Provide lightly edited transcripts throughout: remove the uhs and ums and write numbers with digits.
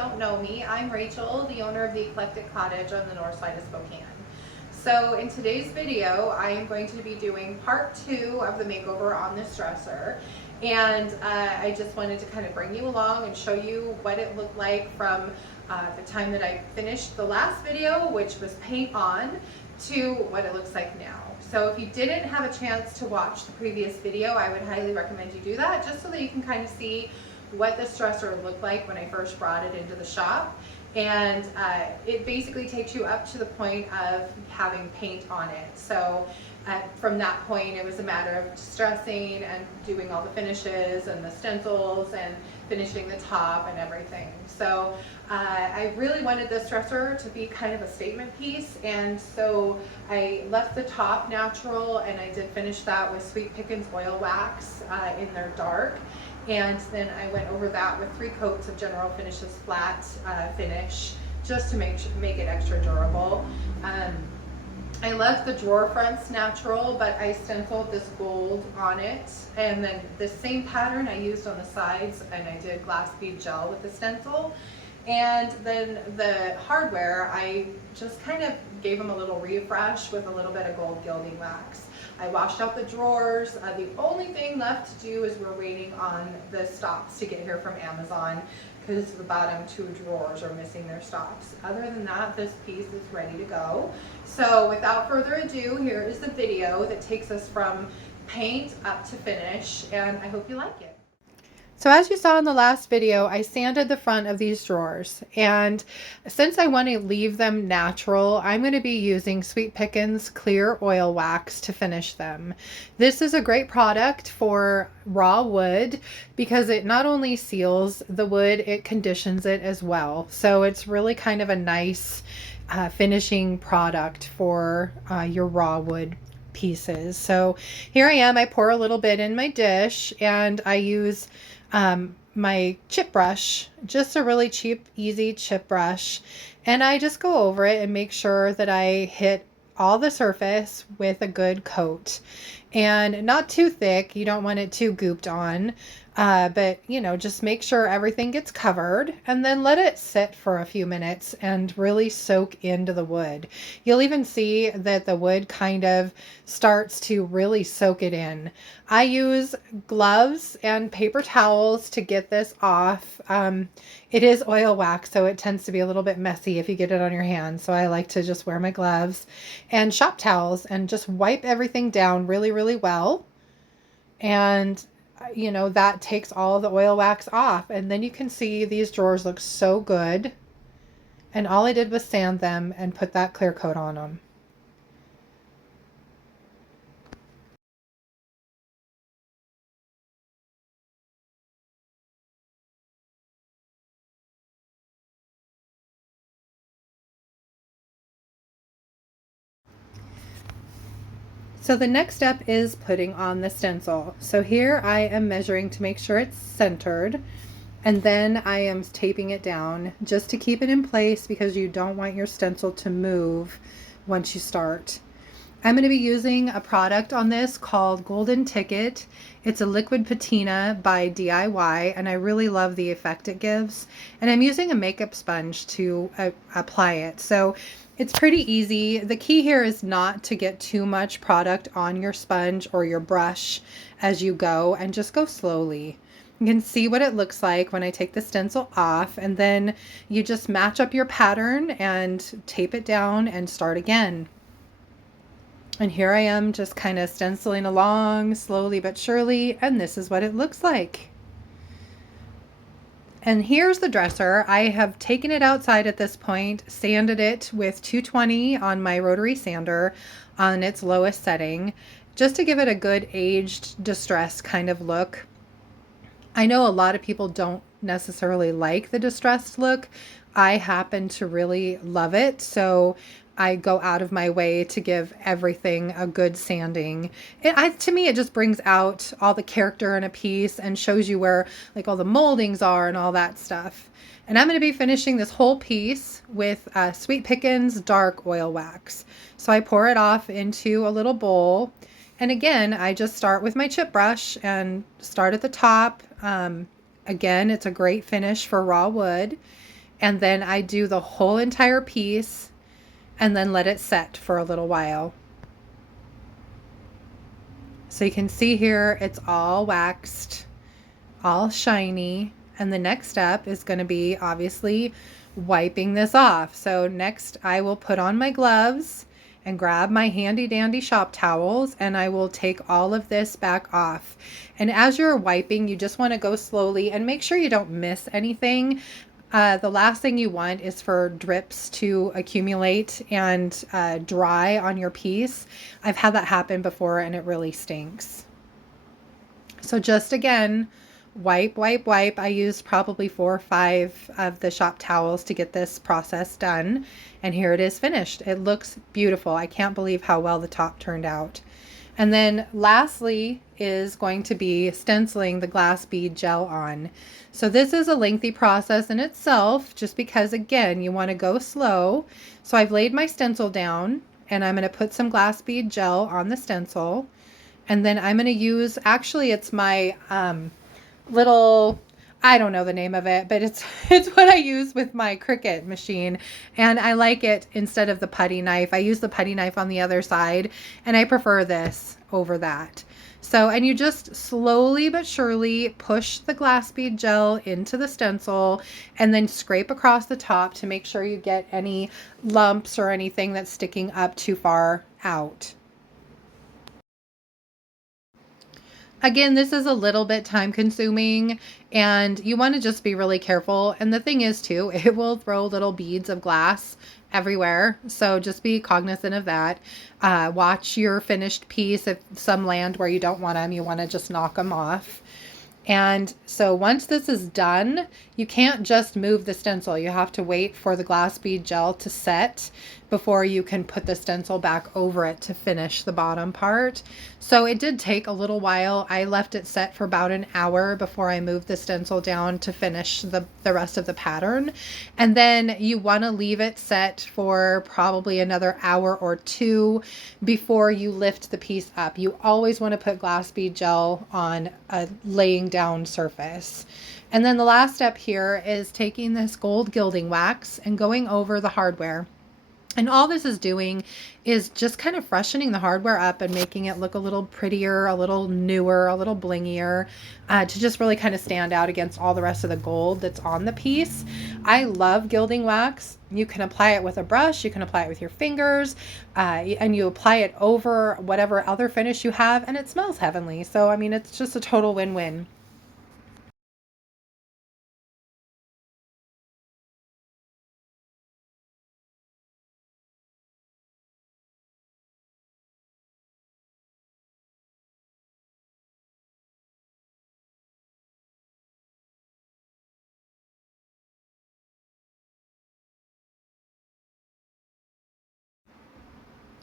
don't know me, I'm Rachel, the owner of the Eclectic Cottage on the north side of Spokane. So in today's video, I am going to be doing part 2 of the makeover on this dresser. And I just wanted to kind of bring you along and show you what it looked like from the time that I finished the last video, which was paint on, to what it looks like now. So if you didn't have a chance to watch the previous video, I would highly recommend you do that, just so that you can kind of see what this dresser looked like when I first brought it into the shop. And it basically takes you up to the point of having paint on it. So from that point, it was a matter of distressing and doing all the finishes and the stencils and finishing the top and everything. So I really wanted this dresser to be kind of a statement piece, and so I left the top natural, and I did finish that with Sweet Pickens oil wax in their dark. And then I went over that with 3 coats of General Finishes flat finish, just to make it extra durable. I left the drawer fronts natural, but I stenciled this gold on it, and then the same pattern I used on the sides, and I did glass bead gel with the stencil. And then the hardware, I just kind of gave them a little refresh with a little bit of gold gilding wax. I washed out the drawers. The only thing left to do is we're waiting on the stops to get here from Amazon, because the bottom 2 drawers are missing their stops. Other than that, this piece is ready to go. So without further ado, here is the video that takes us from paint up to finish, and I hope you like it. So as you saw in the last video, I sanded the front of these drawers, and since I want to leave them natural, I'm going to be using Sweet Pickens clear oil wax to finish them. This is a great product for raw wood because it not only seals the wood, it conditions it as well. So it's really kind of a nice finishing product for your raw wood pieces. So here I am, I pour a little bit in my dish, and I use my chip brush, just a really cheap, easy chip brush, and I just go over it and make sure that I hit all the surface with a good coat, and not too thick. You don't want it too gooped on, but you know, just make sure everything gets covered, and then let it sit for a few minutes and really soak into the wood. You'll even see that the wood kind of starts to really soak it in. I use gloves and paper towels to get this off. It is oil wax, so it tends to be a little bit messy if you get it on your hands. So I like to just wear my gloves and shop towels and just wipe everything down really, really well. And you know, that takes all the oil wax off, and then you can see these drawers look so good. And all I did was sand them and put that clear coat on them. So the next step is putting on the stencil. So here I am measuring to make sure it's centered, and then I am taping it down just to keep it in place, because you don't want your stencil to move once you start. I'm going to be using a product on this called Golden Ticket. It's a liquid patina by DIY, and I really love the effect it gives. And I'm using a makeup sponge to apply it. So it's pretty easy. The key here is not to get too much product on your sponge or your brush as you go, and just go slowly. You can see what it looks like when I take the stencil off, and then you just match up your pattern and tape it down and start again. And here I am just kind of stenciling along slowly but surely, and this is what it looks like. And here's the dresser. I have taken it outside at this point, sanded it with 220 on my rotary sander on its lowest setting, just to give it a good aged distressed kind of look. I know a lot of people don't necessarily like the distressed look. I happen to really love it, so I go out of my way to give everything a good sanding. To me, it just brings out all the character in a piece and shows you where like all the moldings are and all that stuff. And I'm going to be finishing this whole piece with Sweet Pickens dark oil wax. So I pour it off into a little bowl. And again, I just start with my chip brush and start at the top. Again, it's a great finish for raw wood. and then I do the whole entire piece and then let it set for a little while. So you can see here it's all waxed, all shiny, and the next step is going to be obviously wiping this off. So next I will put on my gloves and grab my handy dandy shop towels, and I will take all of this back off. And as you're wiping, you just want to go slowly and make sure you don't miss anything. The last thing you want is for drips to accumulate and dry on your piece. I've had that happen before and it really stinks. So just again, wipe, wipe, wipe. I used probably 4 or 5 of the shop towels to get this process done. And here it is finished. It looks beautiful. I can't believe how well the top turned out. And then lastly is going to be stenciling the glass bead gel on. So this is a lengthy process in itself, just because again, you want to go slow. So I've laid my stencil down and I'm going to put some glass bead gel on the stencil. And then I'm going to use, actually it's my little, I don't know the name of it, but it's what I use with my Cricut machine, and I like it instead of the putty knife. I use the putty knife on the other side, and I prefer this over that. So, and you just slowly but surely push the glass bead gel into the stencil and then scrape across the top to make sure you get any lumps or anything that's sticking up too far out. Again, this is a little bit time consuming and you want to just be really careful. And the thing is too, it will throw little beads of glass everywhere. So just be cognizant of that. Watch your finished piece. If some land where you don't want them, you want to just knock them off. And so once this is done, you can't just move the stencil. You have to wait for the glass bead gel to set before you can put the stencil back over it to finish the bottom part. So it did take a little while. I left it set for about an hour before I moved the stencil down to finish the rest of the pattern. And then you want to leave it set for probably another hour or 2 before you lift the piece up. You always want to put glass bead gel on a laying down surface. And then the last step here is taking this gold gilding wax and going over the hardware. And all this is doing is just kind of freshening the hardware up and making it look a little prettier, a little newer, a little blingier, to just really kind of stand out against all the rest of the gold that's on the piece. I love gilding wax. You can apply it with a brush, you can apply it with your fingers, and you apply it over whatever other finish you have, and it smells heavenly. So, I mean, it's just a total win-win.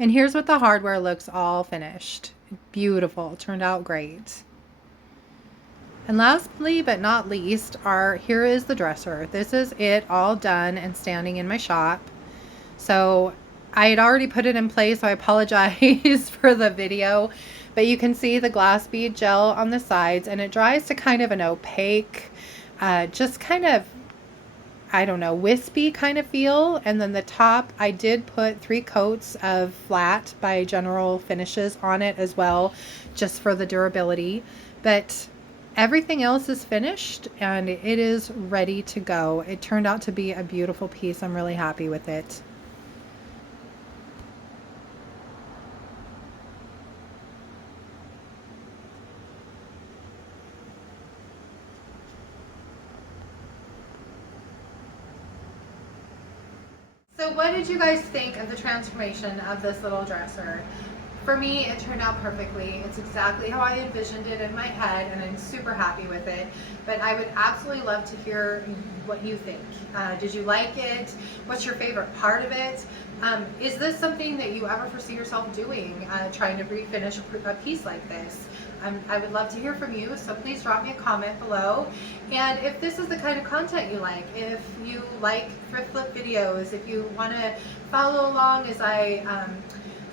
And here's what the hardware looks all finished. Beautiful, turned out great. And lastly but not least, here is the dresser. This is it all done and standing in my shop. So I had already put it in place, so I apologize for the video, but you can see the glass bead gel on the sides and it dries to kind of an opaque, just kind of, I don't know, wispy kind of feel. And then the top, I did put 3 coats of flat by General Finishes on it as well, just for the durability. But everything else is finished and it is ready to go. It turned out to be a beautiful piece. I'm really happy with it. So what did you guys think of the transformation of this little dresser? For me, it turned out perfectly. It's exactly how I envisioned it in my head, and I'm super happy with it. But I would absolutely love to hear what you think. Did you like it? What's your favorite part of it? Is this something that you ever foresee yourself doing, trying to refinish a piece like this? I would love to hear from you, so please drop me a comment below. And if this is the kind of content you like, if you like thrift flip videos, if you want to follow along as I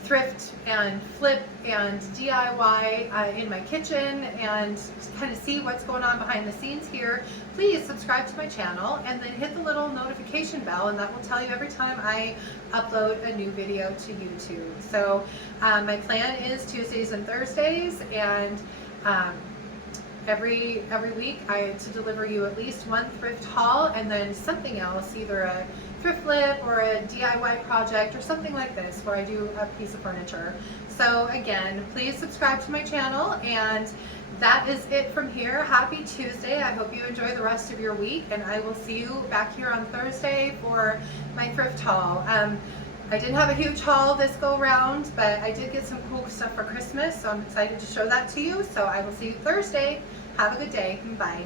thrift and flip and DIY in my kitchen and kind of see what's going on behind the scenes here, please subscribe to my channel and then hit the little notification bell, and that will tell you every time I upload a new video to YouTube. So my plan is Tuesdays and Thursdays, and every week to deliver you at least one thrift haul and then something else, either a thrift flip or a DIY project or something like this where I do a piece of furniture. So again, please subscribe to my channel, and that is it from here. Happy Tuesday. I hope you enjoy the rest of your week, and I will see you back here on Thursday for my thrift haul. I didn't have a huge haul this go round, but I did get some cool stuff for Christmas, so I'm excited to show that to you. So I will see you Thursday. Have a good day. Bye.